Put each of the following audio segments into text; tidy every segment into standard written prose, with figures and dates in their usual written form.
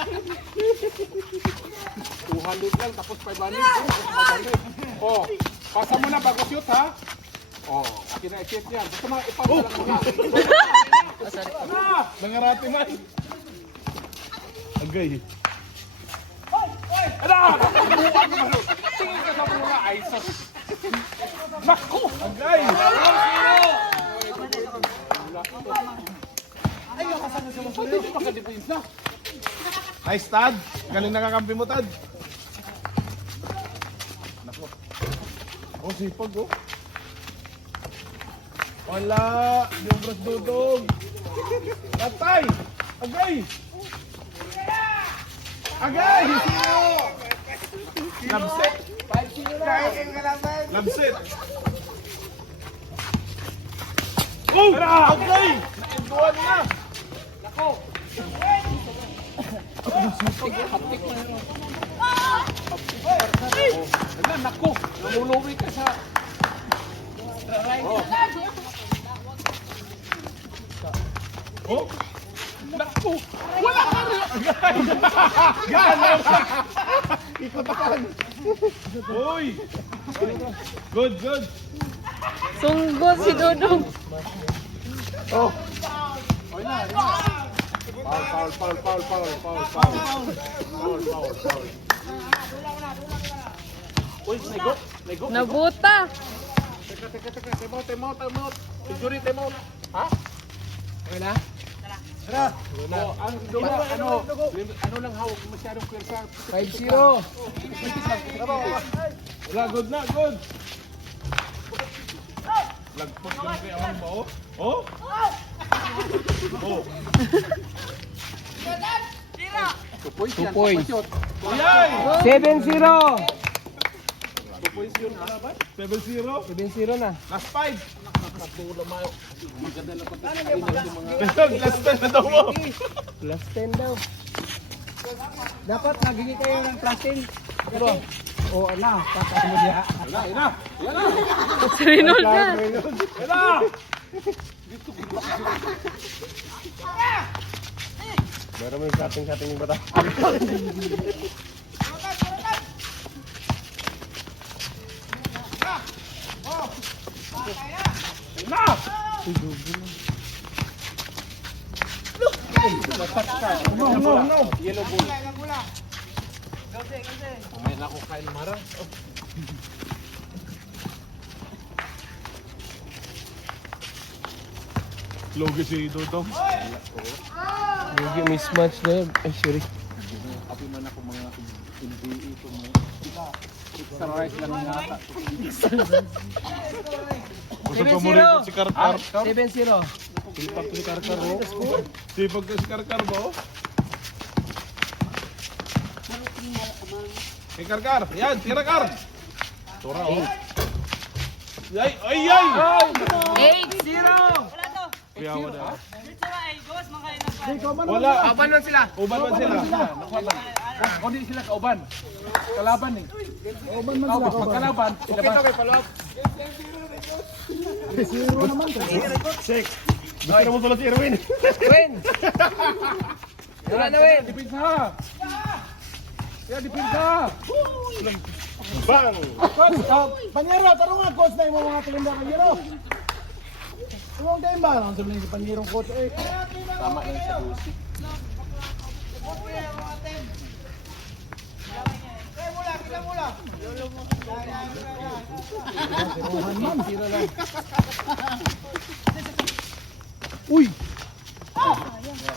200 lang, tapos 500. Oh, pasa mo na bago shoot ha. Oh, kina-check niyan. Basta ipasa lang muna. Nangarati man. Agay. Ada! Tingin ka sa mura, ay sus. Naku! Agay. Ayaw ka sana sa mga hindi makadipins na. Nice, Tad. Galing nakakampi mo, Tad. Nako. Oh, sipag, oh. Wala. Yung bros dudog. Patay. Agay. Agay. Sino? Labset. Labset. Oh! Agay. Naenduan na. Nako! Haptik na yun. Wala, nako! Namuluwi ka sa... Oh! Oh! Nako! Wala ka rin! Ikotakan. Uy! Good, good. Sunggo si Dodong. Oh! Foul. Uy, nego. Nabuta. Teka. Time out. Injury, time out. Ha? Okay na? Tara. Oh, ano lang hawak masyadong pwersa. 5-0. Wala, good na, good. Lagpot lang kay Awang ba, oh? Oh? Oh. 2 points yan. 2 points. Yay! 7-0. 2 points yun. 7-0. 7-0 na. Last 5. Maganda lang pag Last 10 na daw mo. Plus 10 daw. Dapat nagiging kayo ng plus 10. Diba? Oo, na. Patay mo diha. Yan na. Rinod na. Yan na. Meron mo yung cutting yung bata. Na! No. Yellow ball. May na ako kain marang. Logi si Dodong. Lugi mismatch na yun. Ay, sorry. Api man ako mga hindi ito mga extra rice lang yata. Gusto pa mo rin si Karkar. 7-0. Sipag ko si Karkar, oh. Sipag ko si Karkar, oh. Kay Karkar. Yan, tira Kar. Tura, oh. Ay! 8-0. Piyawa na. Wala. Wala. Uban man sila. Uban man sila. Kundi sila kauban. Kalaban eh. Uban man sila. Pagkalaban, sila ba? Check. Gusto na mo tulad si Erwin. Win. Wala na win. Dipinsa. Ya dipinsa. Bang! Panyero, taro nga coach na yung mga tilinda Panyero. Tumong tayo ba? Ang sabi ng Panyerong coach eh. Tama yan sa Lucy. Uy!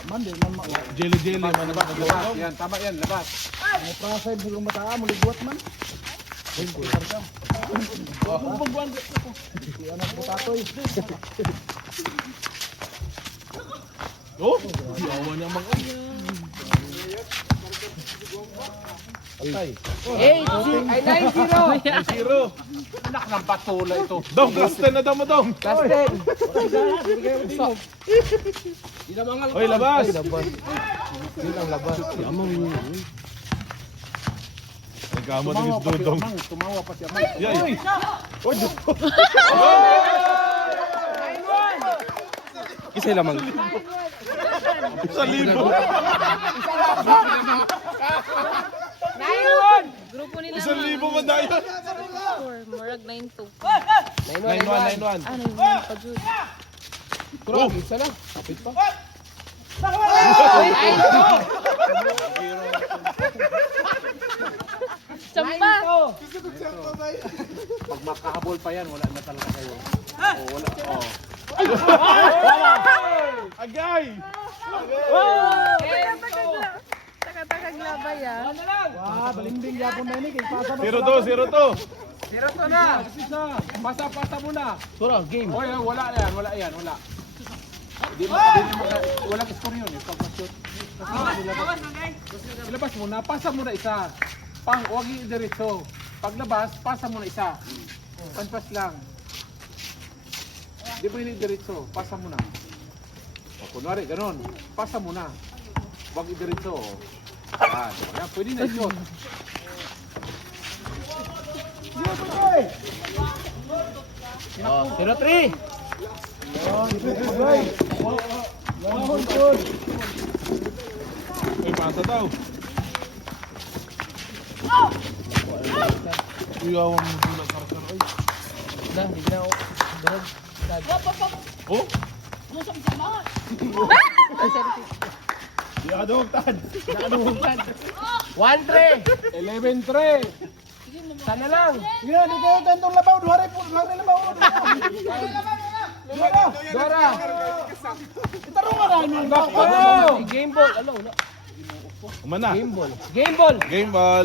Mande, man Jelly man ba? Labas. Yan, tama yan, labas. mga prasay mo lang mataa mo ligwat man. Anak butatoy. Oh, piyawa niya mga. Patay. 9-0. 0. Anak ng batula ito. Dong, last 10 na daw mo, Dong. Plus 10. Oy, labas. Yun ang labas. Nagkama din si Dodong. Tumawa pa siya. Yay. Oy, Isa lamang. sa libo. 9-1. Ano yung pag-good? Turo, isa lang. Kapit pa. Sampa! Pag makahabol pa yan, wala na talaga kayo. Oh, wala. Oh. Agay! Takataglabay ah. Wah, balimbing yapon na ini kay pasa na. 0-2. Zero to na. Pasa muna. Turo, game. Oy, wala yan. Di walang score yun. Pag ma-shoot. Ilabas mo na, pasa mo na isa. Huwag i-diretso. Paglabas, pasa mo na isa. Panpas lang. Di ba i-diretso? Pasa mo na. O, kunwari, ganun. Pasa mo na. Huwag i-diretso. Yan, pwede na i-shot. Oh, 0-3. Ay, pasa daw. Iyawan mo muna karkar. Ay. Na, hindi na ako. Durog. Oh? Ay, sorry. Di ka dumugtad. Nakadumugan. 1-3. 11-3. Sana lang. Sige, di kayo tentong labaw, duhari po, lang na labaw. Dora! Itarong nga dahil mga Nako! Game ball. Ano? Umana. Game ball. Game ball. Game ball.